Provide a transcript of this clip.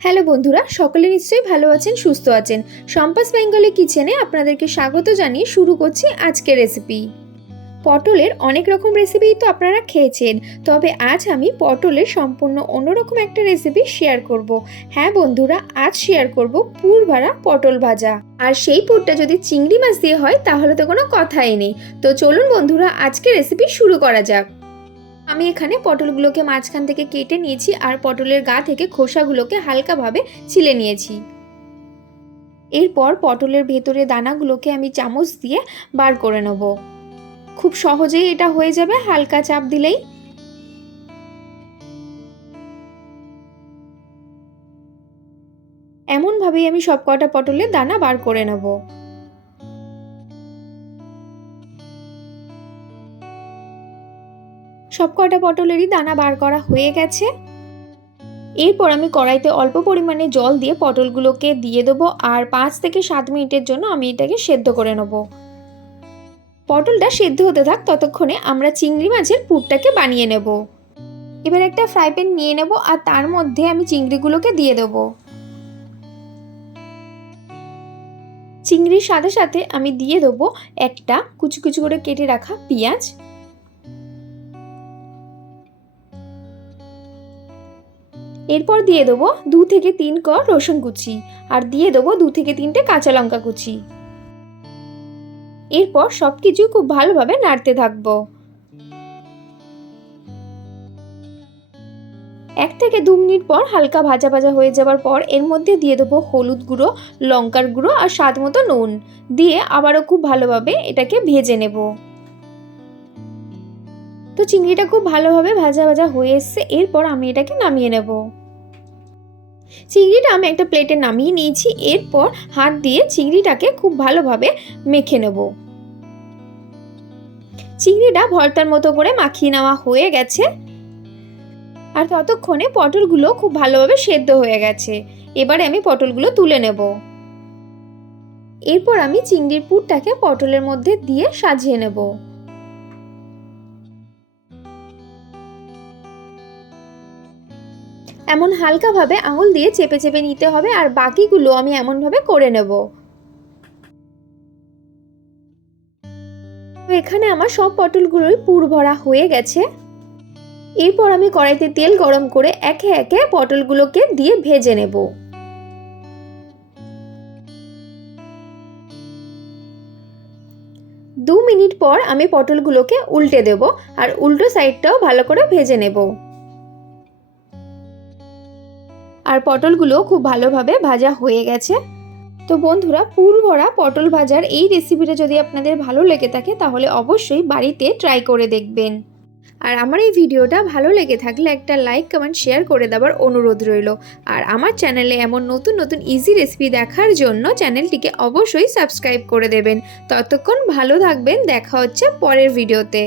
Hello বন্ধুরা, সকলে নিশ্চয়ই ভালো আছেন, সুস্থ আছেন। সম্পাস বেঙ্গলি কিচেনে আপনাদেরকে স্বাগত জানিয়ে শুরু করছি আজকের রেসিপি। পটলের অনেক রকম রেসিপি তো আপনারা খেয়েছেন, তবে আজ আমি পটলের সম্পূর্ণ অন্যরকম একটা রেসিপি শেয়ার করব। হ্যাঁ বন্ধুরা, আজ শেয়ার করব পুর ভরা পটল ভাজা। আর সেই পুরটা যদি চিংড়ি মাছ দিয়ে হয় তাহলে তো কোনো কথাই নেই। তো চলুন বন্ধুরা, আজকে রেসিপি শুরু করা যাক। আমি এখানে পটলগুলোকে মাঝখান থেকে কেটে নিয়েছি আর পটলের গা থেকে খোসাগুলোকে হালকাভাবে ছিলে নিয়েছি। এরপর পটলের ভেতরে দানাগুলোকে আমি চামচ দিয়ে বার করে নেব। খুব সহজেই এটা হয়ে যাবে হালকা চাপ দিলেই। এমনভাবেই আমি সবকটা পটলের দানা বার করে নেব। সবকটা পটলেরই দানা বার করা হয়ে গেছে। এরপর আমি কড়াইতে অল্প পরিমাণে জল দিয়ে পটলগুলোকে দিয়ে দেবো আর 5 থেকে 7 মিনিটের জন্য আমি এটাকে সেদ্ধ করে নেব। পটলটা সেদ্ধ হতে থাক, ততক্ষণে আমরা চিংড়ি মাছের পুরটাকে বানিয়ে নেব। এবার একটা ফ্রাই প্যান নিয়ে নেব আর তার মধ্যে আমি চিংড়িগুলোকে দিয়ে দেব। চিংড়ির সাথে সাথে আমি দিয়ে দেবো একটা কুচি কুচি করে কেটে রাখা পেঁয়াজ, এরপর দিয়ে দেবো 2 থেকে 3 কোয়া রসুন কুচি আর দিয়ে দেবো 2 থেকে 3টে কাঁচা লঙ্কা কুচি। এরপর সবকিছু খুব ভালোভাবে নাড়তে থাকবো। 1 থেকে 2 মিনিট পর হালকা ভাজা ভাজা হয়ে যাবার পর এর মধ্যে দিয়ে দেবো হলুদ গুঁড়ো, লঙ্কার গুঁড়ো আর স্বাদ মতো নুন দিয়ে আবারও খুব ভালোভাবে এটাকে ভেজে নেব। তো চিংড়িটা খুব ভালোভাবে ভাজা ভাজা হয়ে এসছে। এরপর আমি এটাকে নামিয়ে নেব। চিংড়িটা আমি একটা প্লেটে নামিয়ে নিয়েছি। এরপর হাত দিয়ে চিংড়িটাকে খুব ভালোভাবে মেখে নেব। চিংড়িটা ভর্তার মতো করে মাখিয়ে নেওয়া হয়ে গেছে আর ততক্ষণে পটলগুলো খুব ভালোভাবে সেদ্ধ হয়ে গেছে। এবারে আমি পটলগুলো তুলে নেব। এরপর আমি চিংড়ির পুরটাকে পটলের মধ্যে দিয়ে সাজিয়ে নেব। এমন হালকাভাবে আঙুল দিয়ে চেপে চেপে নিতে হবে আর বাকিগুলো আমি এমনভাবে করে নেব। তো এখানে আমার সব পটলগুলোই পুর ভরা হয়ে গেছে। এরপর আমি কড়াইতে তেল গরম করে একে একে পটলগুলোকে দিয়ে ভেজে নেব। দু মিনিট পর আমি পটলগুলোকে উল্টে দেব আর উল্টো সাইডটাও ভালো করে ভেজে নেব। আর পটলগুলো খুব ভালোভাবে ভাজা হয়ে গেছে। তো বন্ধুরা, পুর ভরা পটল ভাজার এই রেসিপিটা যদি আপনাদের ভালো লেগে থাকে তাহলে অবশ্যই বাড়িতে ট্রাই করে দেখবেন। আর আমার এই ভিডিওটা ভালো লেগে থাকলে একটা লাইক, কমেন্ট, শেয়ার করে দেওয়ার অনুরোধ রইল। আর আমার চ্যানেলে এমন নতুন নতুন ইজি রেসিপি দেখার জন্য চ্যানেলটিকে অবশ্যই সাবস্ক্রাইব করে দেবেন। ততক্ষণ ভালো থাকবেন, দেখা হচ্ছে পরের ভিডিওতে।